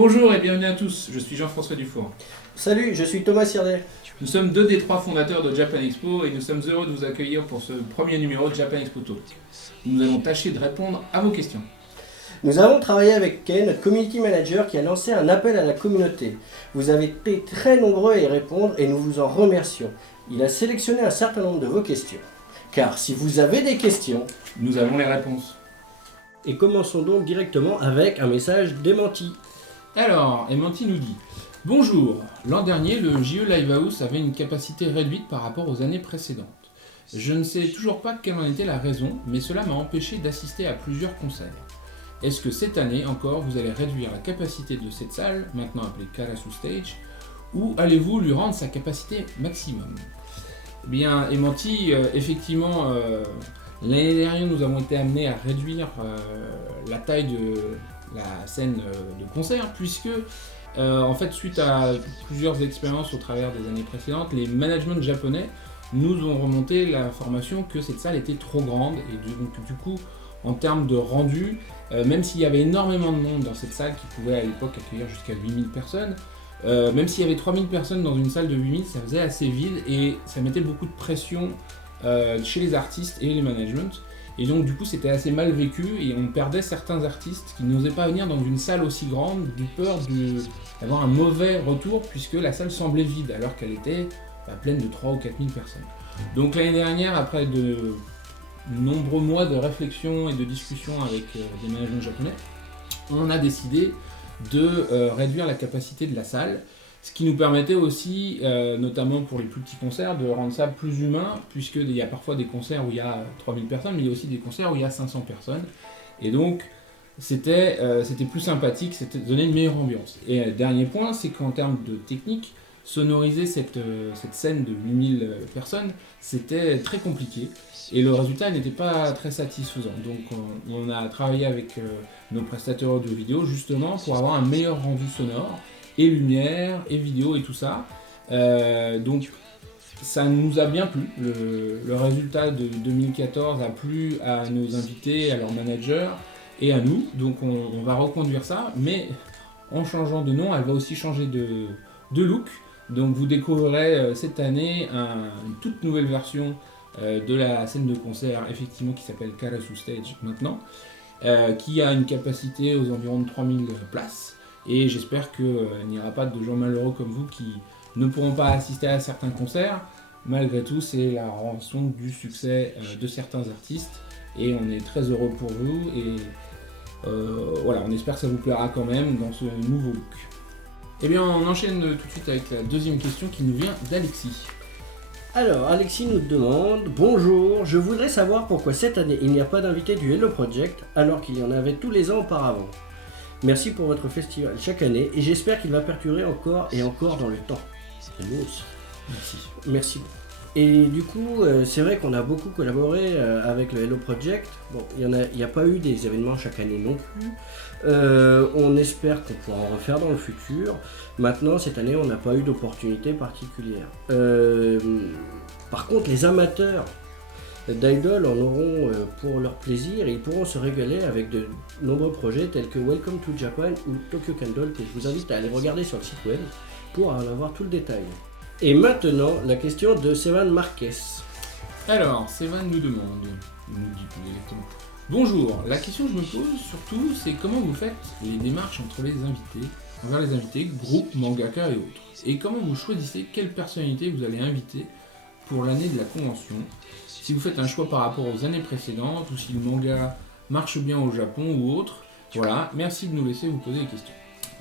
Bonjour et bienvenue à tous, je suis Jean-François Dufour. Salut, je suis Thomas Sirdet. Nous sommes deux des trois fondateurs de Japan Expo et nous sommes heureux de vous accueillir pour ce premier numéro de Japan Expo Talk. Nous allons tâcher de répondre à vos questions. Nous avons travaillé avec Ken, notre community manager, qui a lancé un appel à la communauté. Vous avez été très nombreux à y répondre et nous vous en remercions. Il a sélectionné un certain nombre de vos questions. Car si vous avez des questions, Nous avons les réponses. et commençons donc directement avec un message démenti. Alors, Emanti nous dit « Bonjour, l'an dernier, le JE Livehouse avait une capacité réduite par rapport aux années précédentes. Je ne sais toujours pas quelle en était la raison, mais cela m'a empêché d'assister à plusieurs concerts. Est-ce que cette année encore, vous allez réduire la capacité de cette salle, maintenant appelée Karasu Stage, ou allez-vous lui rendre sa capacité maximum ?» Eh bien, Emanti, effectivement, l'année dernière, nous avons été amenés à réduire la taille de la scène de concert, puisque, en fait, suite à plusieurs expériences au travers des années précédentes, les managements japonais nous ont remonté l'information que cette salle était trop grande, et donc, du coup, en termes de rendu, même s'il y avait énormément de monde dans cette salle qui pouvait à l'époque accueillir jusqu'à 8000 personnes, même s'il y avait 3000 personnes dans une salle de 8000, ça faisait assez vide et ça mettait beaucoup de pression chez les artistes et les managements. Et donc du coup c'était assez mal vécu et on perdait certains artistes qui n'osaient pas venir dans une salle aussi grande du peur d'avoir un mauvais retour puisque la salle semblait vide alors qu'elle était pleine de 3 ou 4000 personnes. Donc l'année dernière, après de nombreux mois de réflexion et de discussion avec des managements japonais, on a décidé de réduire la capacité de la salle, ce qui nous permettait aussi, notamment pour les plus petits concerts, de rendre ça plus humain, puisqu'il y a parfois des concerts où il y a 3000 personnes, mais il y a aussi des concerts où il y a 500 personnes. Et donc, c'était plus sympathique, c'était donner une meilleure ambiance. Et dernier point, c'est qu'en termes de technique, sonoriser cette scène de 8000 personnes, c'était très compliqué. Et le résultat n'était pas très satisfaisant. Donc on a travaillé avec nos prestataires audio-vidéo justement pour avoir un meilleur rendu sonore, et lumière, et vidéo, et tout ça. Donc ça nous a bien plu. Le résultat de 2014 a plu à nos invités, à leurs managers et à nous. Donc on va reconduire ça, mais en changeant de nom, elle va aussi changer de look. Donc vous découvrirez cette année une toute nouvelle version de la scène de concert, effectivement, qui s'appelle Karasu Stage maintenant, qui a une capacité aux environs de 3000 places. Et j'espère qu'il n'y aura pas de gens malheureux comme vous qui ne pourront pas assister à certains concerts. Malgré tout, c'est la rançon du succès de certains artistes. Et on est très heureux pour vous. Et voilà, on espère que ça vous plaira quand même dans ce nouveau look. Eh bien, on enchaîne tout de suite avec la deuxième question qui nous vient d'Alexis. Alors, Alexis nous demande « Bonjour, je voudrais savoir pourquoi cette année il n'y a pas d'invité du Hello Project alors qu'il y en avait tous les ans auparavant. Merci pour votre festival chaque année et j'espère qu'il va perdurer encore et encore dans le temps. » Et nous aussi. Merci. Et du coup, c'est vrai qu'on a beaucoup collaboré avec le Hello Project. Bon, il n'y a pas eu des événements chaque année non plus. On espère qu'on pourra en refaire dans le futur. Maintenant, cette année, on n'a pas eu d'opportunité particulière. Par contre, les amateurs d'idol en auront pour leur plaisir et ils pourront se régaler avec de nombreux projets tels que Welcome to Japan ou Tokyo Candle que je vous invite à aller regarder sur le site web pour en avoir tout le détail. Et maintenant, la question de Sevan Marquez. Alors, Sevan nous demande, il nous dit plus exactement. Bonjour, la question que je me pose surtout, c'est comment vous faites les démarches envers les invités, groupes, mangaka et autres. Et comment vous choisissez quelle personnalité vous allez inviter pour l'année de la convention. Si vous faites un choix par rapport aux années précédentes, ou si le manga marche bien au Japon ou autre. Voilà, merci de nous laisser vous poser des questions.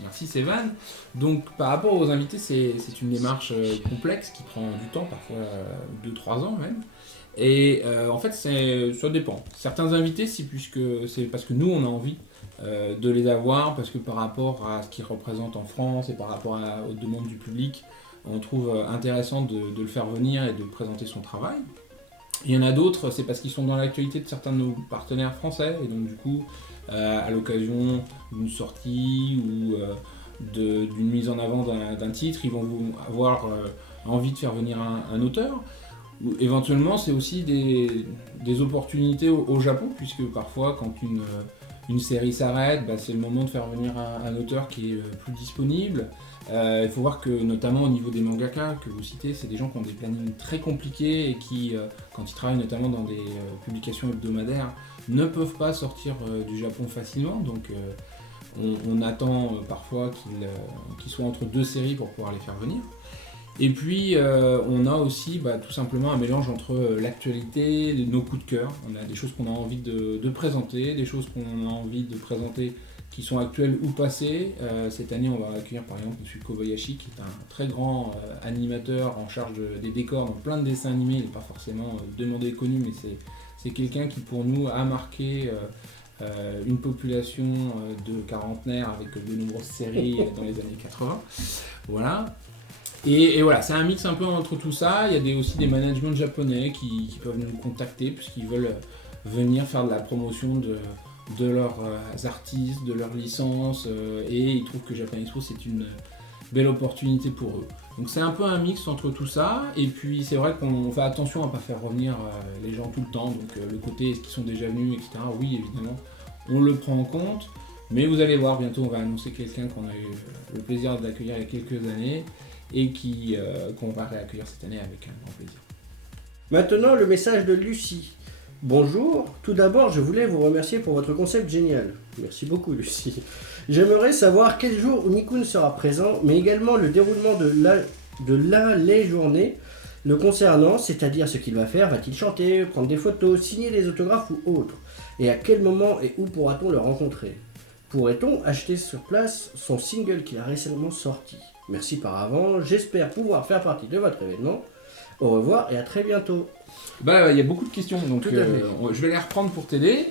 Merci Sevan. Donc par rapport aux invités, c'est une démarche complexe qui prend du temps, parfois 2-3 ans même. Et en fait, ça dépend. Certains invités, c'est parce que nous, on a envie de les avoir, parce que par rapport à ce qu'ils représentent en France et par rapport aux demandes du public, on trouve intéressant de le faire venir et de présenter son travail. Il y en a d'autres, c'est parce qu'ils sont dans l'actualité de certains de nos partenaires français, et donc du coup, à l'occasion d'une sortie ou d'une mise en avant d'un titre, ils vont avoir envie de faire venir un auteur. Ou éventuellement, c'est aussi des opportunités au Japon, puisque parfois, quand une série s'arrête, c'est le moment de faire venir un auteur qui est plus disponible. Il faut voir que notamment au niveau des mangaka que vous citez, c'est des gens qui ont des plannings très compliqués et qui, quand ils travaillent notamment dans des publications hebdomadaires, ne peuvent pas sortir du Japon facilement. Donc on attend parfois qu'ils soient entre deux séries pour pouvoir les faire venir. Et puis on a aussi tout simplement un mélange entre l'actualité, nos coups de cœur. On a des choses qu'on a envie de présenter, des choses qu'on a envie de présenter qui sont actuelles ou passées. Cette année, on va accueillir par exemple M. Kobayashi, qui est un très grand animateur en charge des décors dans plein de dessins animés. Il n'est pas forcément demandé et connu, mais c'est quelqu'un qui pour nous a marqué une population de quarantenaires avec de nombreuses séries dans les années 80. Voilà. Et voilà, c'est un mix un peu entre tout ça. Il y a aussi des managements japonais qui peuvent nous contacter puisqu'ils veulent venir faire de la promotion de leurs artistes, de leurs licences, et ils trouvent que Japan Expo c'est une belle opportunité pour eux. Donc c'est un peu un mix entre tout ça, et puis c'est vrai qu'on fait attention à ne pas faire revenir les gens tout le temps, donc le côté est-ce qu'ils sont déjà venus, etc. Oui, évidemment, on le prend en compte, mais vous allez voir, bientôt on va annoncer quelqu'un qu'on a eu le plaisir d'accueillir il y a quelques années, et qu'on va réaccueillir cette année avec un grand plaisir. Maintenant, le message de Lucie. Bonjour, tout d'abord je voulais vous remercier pour votre concept génial. Merci beaucoup Lucie. J'aimerais savoir quel jour Umi-kun sera présent, mais également le déroulement les journées le concernant, c'est-à-dire ce qu'il va faire, va-t-il chanter, prendre des photos, signer des autographes ou autre, et à quel moment et où pourra-t-on le rencontrer. Pourrait-on acheter sur place son single qu'il a récemment sorti. Merci par avance, j'espère pouvoir faire partie de votre événement. Au revoir et à très bientôt. Il y a beaucoup de questions, donc je vais les reprendre pour t'aider.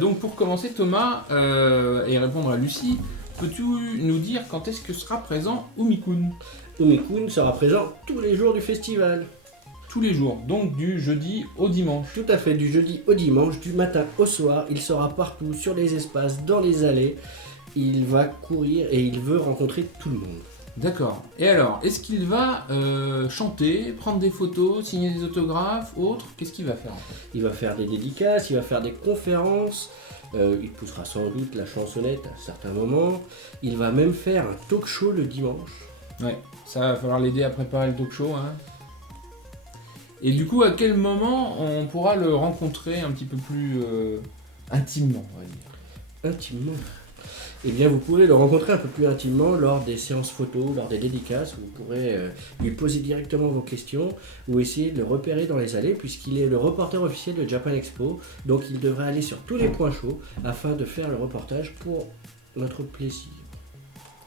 Donc pour commencer, Thomas, et répondre à Lucie, peux-tu nous dire quand est-ce que sera présent Umi-kun ? Umi-kun sera présent tous les jours du festival. Tous les jours, donc du jeudi au dimanche. Tout à fait, du jeudi au dimanche, du matin au soir. Il sera partout, sur les espaces, dans les allées. Il va courir et il veut rencontrer tout le monde. D'accord. Et alors, est-ce qu'il va chanter, prendre des photos, signer des autographes, autres ? Qu'est-ce qu'il va faire en fait ? Il va faire des dédicaces, il va faire des conférences, il poussera sans doute la chansonnette à certains moments. Il va même faire un talk show le dimanche. Ouais, ça va falloir l'aider à préparer le talk show. Hein. Et du coup, à quel moment on pourra le rencontrer un petit peu plus intimement, on va dire ? Intimement ? Eh bien, vous pourrez le rencontrer un peu plus intimement lors des séances photos, lors des dédicaces. Vous pourrez lui poser directement vos questions ou essayer de le repérer dans les allées puisqu'il est le reporter officiel de Japan Expo. Donc, il devrait aller sur tous les points chauds afin de faire le reportage pour notre plaisir.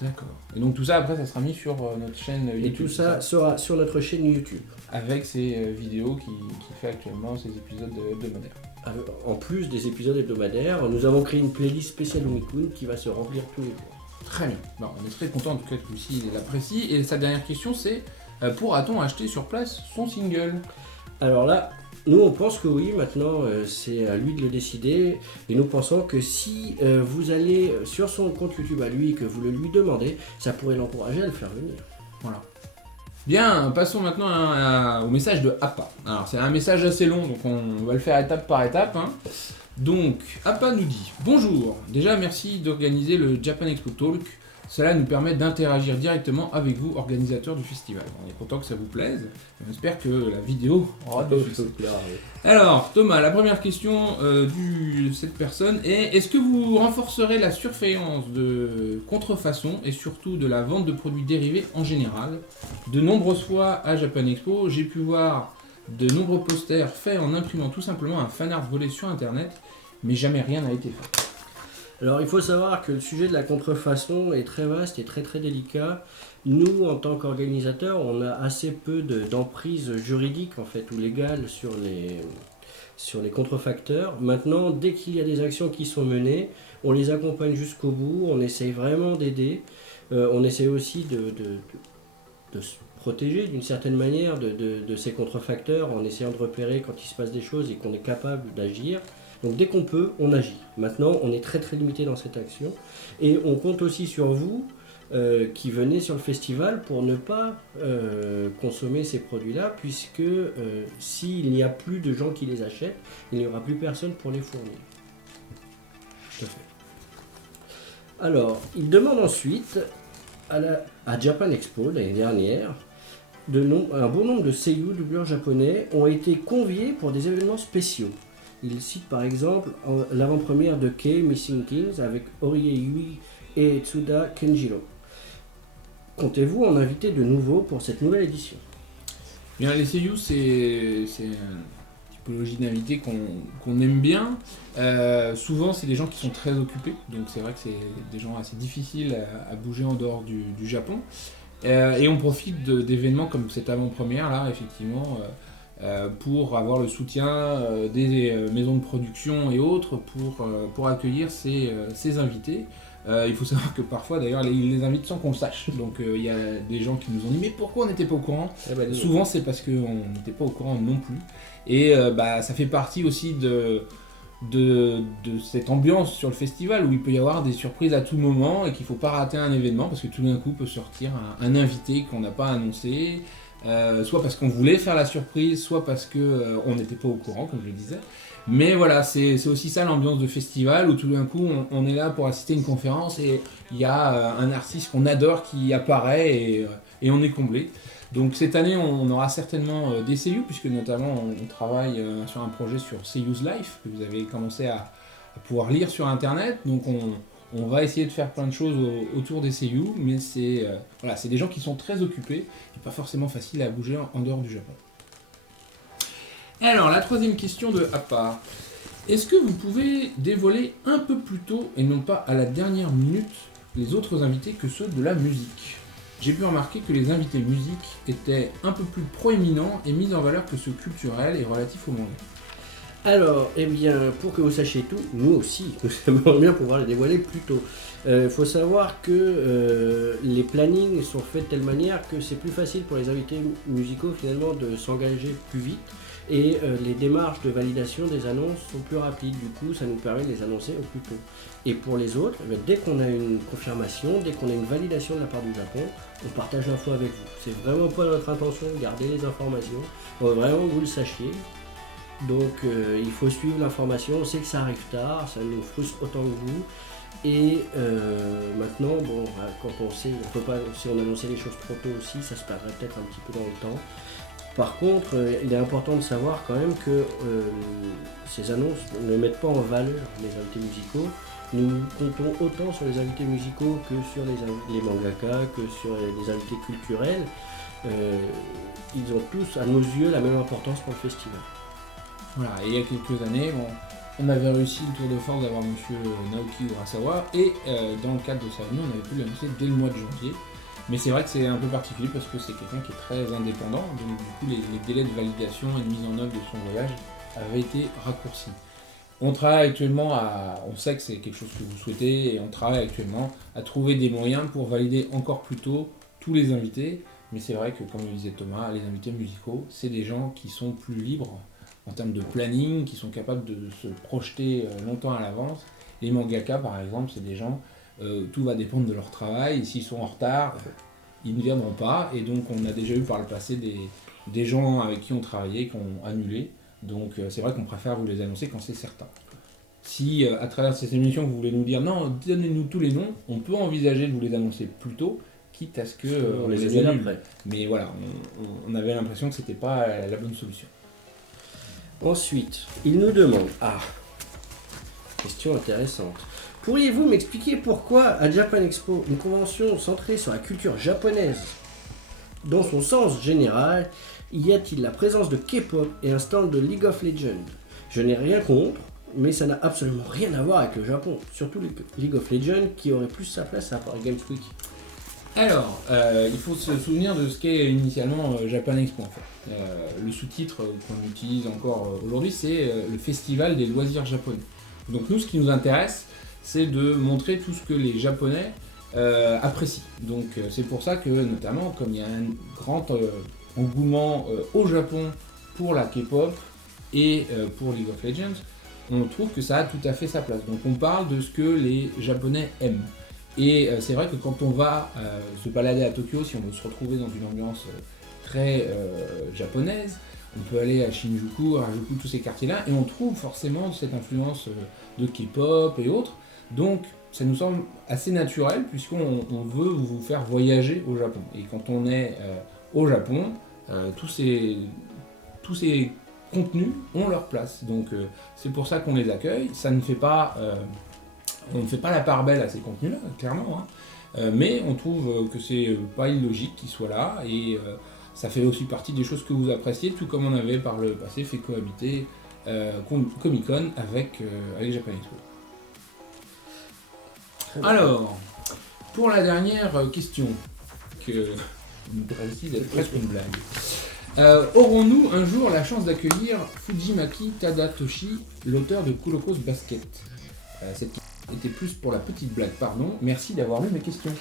D'accord. Et donc tout ça, après, ça sera mis sur notre chaîne YouTube. Et tout ça sera sur notre chaîne YouTube. Avec ces vidéos qui fait actuellement ces épisodes hebdomadaires. En plus des épisodes hebdomadaires, nous avons créé une playlist spéciale Umi-kun qui va se remplir tous les jours. Très bien. Bon, on est très content en tout cas que Lucie l'apprécie. Et sa dernière question, c'est pourra-t-on acheter sur place son single ? Alors là, nous on pense que oui, maintenant c'est à lui de le décider. Et nous pensons que si vous allez sur son compte YouTube à lui et que vous le lui demandez, ça pourrait l'encourager à le faire venir. Voilà. Bien, passons maintenant au message de Appa. Alors c'est un message assez long, donc on va le faire étape par étape. Hein. Donc, Appa nous dit « Bonjour, déjà merci d'organiser le Japan Expo Talk. Cela nous permet d'interagir directement avec vous, organisateurs du festival. On est content que ça vous plaise. On espère que la vidéo aura du succès. Alors, Thomas, la première question de cette personne est est-ce que vous renforcerez la surveillance de contrefaçon et surtout de la vente de produits dérivés en général ? De nombreuses fois à Japan Expo, j'ai pu voir de nombreux posters faits en imprimant tout simplement un fanart volé sur internet, mais jamais rien n'a été fait. Alors il faut savoir que le sujet de la contrefaçon est très vaste et très très délicat. Nous, en tant qu'organisateurs, on a assez peu d'emprise juridique en fait ou légale sur les contrefacteurs. Maintenant, dès qu'il y a des actions qui sont menées, on les accompagne jusqu'au bout, on essaye vraiment d'aider. On essaye aussi de se protéger d'une certaine manière de ces contrefacteurs en essayant de repérer quand il se passe des choses et qu'on est capable d'agir. Donc dès qu'on peut, on agit. Maintenant, on est très très limité dans cette action. Et on compte aussi sur vous qui venez sur le festival pour ne pas consommer ces produits-là, puisque s'il n'y a plus de gens qui les achètent, il n'y aura plus personne pour les fournir. Tout à fait. Alors, il demande ensuite à Japan Expo l'année dernière, un bon nombre de seiyuu doubleurs japonais ont été conviés pour des événements spéciaux. Il cite par exemple l'avant-première de Kei Missing Kings avec Horie Yui et Tsuda Kenjiro. Comptez-vous en inviter de nouveau pour cette nouvelle édition? Bien, les seiyuu, c'est une typologie d'invités qu'on aime bien. Souvent, c'est des gens qui sont très occupés, donc c'est vrai que c'est des gens assez difficiles à bouger en dehors du Japon. Et on profite d'événements comme cette avant-première là, effectivement, pour avoir le soutien des maisons de production et autres pour accueillir ces invités. Il faut savoir que parfois d'ailleurs ils les invitent sans qu'on le sache, donc il y a des gens qui nous ont dit mais pourquoi on n'était pas au courant? Souvent c'est parce qu'on n'était pas au courant non plus, et ça fait partie aussi de cette ambiance sur le festival où il peut y avoir des surprises à tout moment et qu'il ne faut pas rater un événement parce que tout d'un coup peut sortir un invité qu'on n'a pas annoncé, soit parce qu'on voulait faire la surprise, soit parce qu'on n'était pas au courant comme je le disais. Mais voilà, c'est aussi ça l'ambiance de festival où tout d'un coup on est là pour assister à une conférence et il y a un artiste qu'on adore qui apparaît et on est comblé. Donc cette année on aura certainement des seiyuu puisque notamment on travaille sur un projet sur Seiyu's Life que vous avez commencé à pouvoir lire sur internet. Donc on va essayer de faire plein de choses autour des seiyuu, mais c'est des gens qui sont très occupés et pas forcément faciles à bouger en dehors du Japon. Alors, la troisième question de Appa. Est-ce que vous pouvez dévoiler un peu plus tôt, et non pas à la dernière minute, les autres invités que ceux de la musique? J'ai pu remarquer que les invités musique étaient un peu plus proéminents et mis en valeur que ceux culturels et relatifs au manga. Alors, pour que vous sachiez tout, nous aussi, nous aimerions bien pouvoir les dévoiler plus tôt. Faut savoir que les plannings sont faits de telle manière que c'est plus facile pour les invités musicaux finalement de s'engager plus vite. Et les démarches de validation des annonces sont plus rapides, du coup ça nous permet de les annoncer au plus tôt. Et pour les autres, dès qu'on a une confirmation, dès qu'on a une validation de la part du Japon, on partage l'info avec vous. C'est vraiment pas notre intention de garder les informations, on veut vraiment que vous le sachiez. Donc il faut suivre l'information, on sait que ça arrive tard, ça nous frustre autant que vous. Et maintenant, quand on sait, on peut pas, si on annonçait les choses trop tôt aussi, ça se perdrait peut-être un petit peu dans le temps. Par contre, il est important de savoir quand même que ces annonces ne mettent pas en valeur les invités musicaux. Nous comptons autant sur les invités musicaux que sur les mangakas, que sur les invités culturels. Ils ont tous, à nos yeux, la même importance pour le festival. Voilà, et il y a quelques années, on avait réussi le tour de force d'avoir monsieur Naoki Urasawa, et dans le cadre de sa venue, on avait pu l'annoncer dès le mois de janvier. Mais c'est vrai que c'est un peu particulier parce que c'est quelqu'un qui est très indépendant, donc du coup les délais de validation et de mise en œuvre de son voyage avaient été raccourcis. On travaille actuellement on sait que c'est quelque chose que vous souhaitez, et on travaille actuellement à trouver des moyens pour valider encore plus tôt tous les invités. Mais c'est vrai que, comme le disait Thomas, les invités musicaux, c'est des gens qui sont plus libres en termes de planning, qui sont capables de se projeter longtemps à l'avance. Les mangaka, par exemple, c'est des gens... tout va dépendre de leur travail, et s'ils sont en retard, ils ne viendront pas, et donc on a déjà eu par le passé des gens avec qui on travaillait qui ont annulé, donc c'est vrai qu'on préfère vous les annoncer quand c'est certain. Si à travers cette émission vous voulez nous dire non, donnez-nous tous les noms, on peut envisager de vous les annoncer plus tôt, quitte à ce que on les annule. Mais voilà, on avait l'impression que c'était pas la bonne solution. Ensuite, il nous demande, question intéressante. Pourriez-vous m'expliquer pourquoi à Japan Expo, une convention centrée sur la culture japonaise, dans son sens général, y a-t-il la présence de K-pop et un stand de League of Legends? Je n'ai rien contre, mais ça n'a absolument rien à voir avec le Japon, surtout League of Legends qui aurait plus sa place à Paris Games Week. Alors, il faut se souvenir de ce qu'est initialement Japan Expo en fait. Le sous-titre qu'on utilise encore aujourd'hui, c'est le festival des loisirs japonais. Donc nous, ce qui nous intéresse, c'est de montrer tout ce que les Japonais apprécient. Donc c'est pour ça que, notamment, comme il y a un grand engouement au Japon pour la K-pop et pour League of Legends, on trouve que ça a tout à fait sa place. Donc on parle de ce que les Japonais aiment. Et c'est vrai que quand on va se balader à Tokyo, si on veut se retrouver dans une ambiance très japonaise, on peut aller à Shinjuku, Harajuku, tous ces quartiers-là, et on trouve forcément cette influence de K-pop et autres. Donc ça nous semble assez naturel puisqu'on veut vous faire voyager au Japon. Et quand on est au Japon, tous ces contenus ont leur place. Donc c'est pour ça qu'on les accueille. Ça ne fait pas, on ne fait pas la part belle à ces contenus-là, clairement. Mais on trouve que c'est pas illogique qu'ils soient là. Et ça fait aussi partie des choses que vous appréciez, tout comme on avait par le passé fait cohabiter Comic-Con avec Japan Expo. Alors, pour la dernière question, que précise d'être presque une blague. Aurons-nous un jour la chance d'accueillir Fujimaki Tadatoshi, l'auteur de Kuroko's Basket? Cette question était plus pour la petite blague, pardon. Merci d'avoir lu mes questions.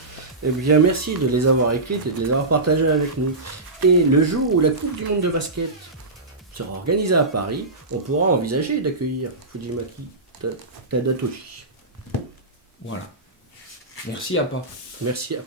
Eh bien, merci de les avoir écrites et de les avoir partagées avec nous. Et le jour où la Coupe du Monde de basket sera organisée à Paris, on pourra envisager d'accueillir Fujimaki Tadatoshi. Voilà. Merci à pas. Merci à toi.